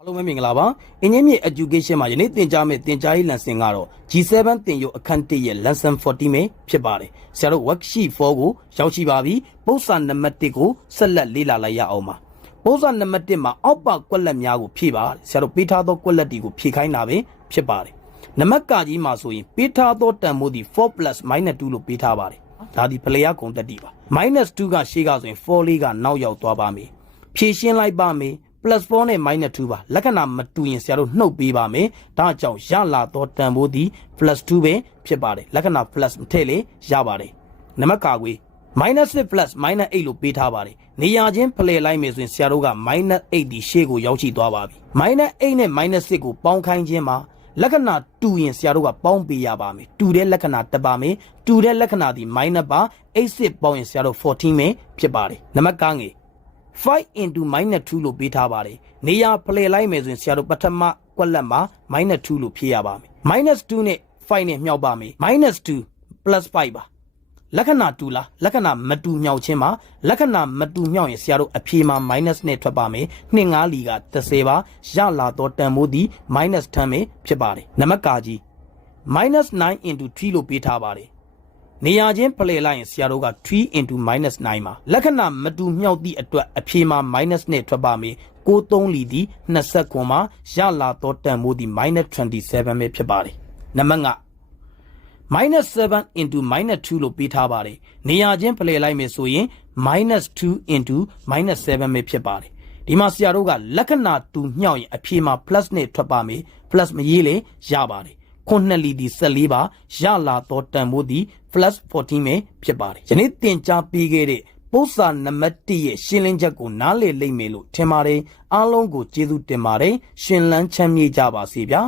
အားလုံးပဲမင်္ဂလာပါအင်းကြီးမြေ education မှာယနေ့သင်ကြားမယ့်သင်ကြားရေး lesson ကတော့ G7 သင်ယူအခန်း1ရဲ့ lesson-14 ပဲဖြစ်ပါတယ်ဆရာတို့ worksheet 4ကိုရောက်ရှိပါပြီပုံစံနံပါတ်1ကိုဆက်လက်လေ့လာလိုက်ရအောင်ပါပုံစံနံပါတ်1မှာအောက်ပါကွက်လက်များကိုဖြည့်ပါဆရာတို့ပေးထားသောကွက်လက်တွေကိုဖြည့်ခိုင်းတာပဲဖြစ်ပါတယ်နံပါတ်ကကြီးမှာဆိုရင်ပေးထားသောတန်ဖိုးဒီ4 plus -2 လို့ပေးထားပါတယ်ဒါဒီ player ကုန်တက်တီပါ -2 ကရှေ့ကဆိုရင်4လေးကနောက်ရောက်သွားပါမယ်ဖြည့်ရှင်းလိုက်ပါမယ်plus 4နဲ့ -2 ပါလက္ခဏာမတူရင်ဆရာတို့နှုတ်ပေးပါမယ်ဒါကြောင့်ရလာတော့တန်ဖိုးဒီ plus 2ပဲဖြစ်ပါတယ်လက္ခဏာ plus မထည့်လေရပါတယ်နံပါတ်ကာကွေး -6 plus -8 လို့ပေးထားပါတယ်နေရာချင်းဖလှယ်လိုက်မယ်ဆိုရင်ဆရာတို့က -8 ဒီရှေ့ကိုရောက်ရှိသွားပါပြီ-8နဲ့ -6 ကိုပေါင်းခိုင်းခြင်းမှာလက္ခဏာတူရင်ဆရာတို့ကပေါင်းပေးရပါမယ်တူတဲ့လက္ခဏာတက်ပါမယ်တူတဲ့လက္ခဏာဒီ minus ပါ8ပေါင်းရင်ဆရာတို့14ပဲဖြစ်ပါတယ်နံပါတ်9ငယ်5 into -2 လို့ပေးထားပါတယ်နေရာဖလှယ်လိုက်မယ်ဆိုရင်ဆရာတို့ပထမကွက်လက်မှာ -2 လို့ဖြည့်ရပါမယ်-2နဲ့5နဲ့မြောက်ပါမယ်-2 plus 5ပါလက္ခဏာတူလားလက္ခဏာမတူမြောက်ခြင်းမှာလက္ခဏာမတူမြောက်ရင်ဆရာတို့အဖြေမှာ minus နဲ့ထွက်ပါမယ်2 5လီက30ပါရလာတော့တန်ဖိုးဒီ -10 ပဲဖြစ်ပါတယ်နံပါတ်ကာကြီး-9 into 3လို့ပေးထားပါတယ်နေရာချင်းဖလှယ်လိုက်ရင်ဆရာတို့က3 into -9ပါလက္ခဏာမတူမြောက်သည့်အတွက်အဖြေမှာ minus နဲ့ထွက်ပါမယ်93လီဒီ20ခွန်မှာရလာတော့တန်ဖိုးဒီ -27ပဲဖြစ်ပါတယ်နံပါတ်5 -7 into -2 လို့ပေးထားပါတယ်နေရာချင်းဖလှယ်လိုက်မယ်ဆိုရင် -2 into -7ပဲဖြစ်ပါတယ်ဒီမှာဆရာတို့ကလက္ခဏာတူမြောက်ရင်အဖြေမှာ plus နဲ့ထွက်ပါမယ် plus မရေးလေရပါတယ်ခုနှစ်လီဒီ14ပါရလာတော့တန်ဖိုးဒီ plus 14ပဲဖြစ်ပါတယ်ယနေ့သင်ကြားပေးခဲ့တဲ့ပုံစံနံပါတ်1ရဲ့ရှင်းလင်းချက်ကိုနားလည်လိမ့်မယ်လို့ထင်ပါတယ်အားလုံးကိုကျေးဇူးတင်ပါတယ်ရှင်လန်းချမ်းမြေ့ကြပါစေဗျာ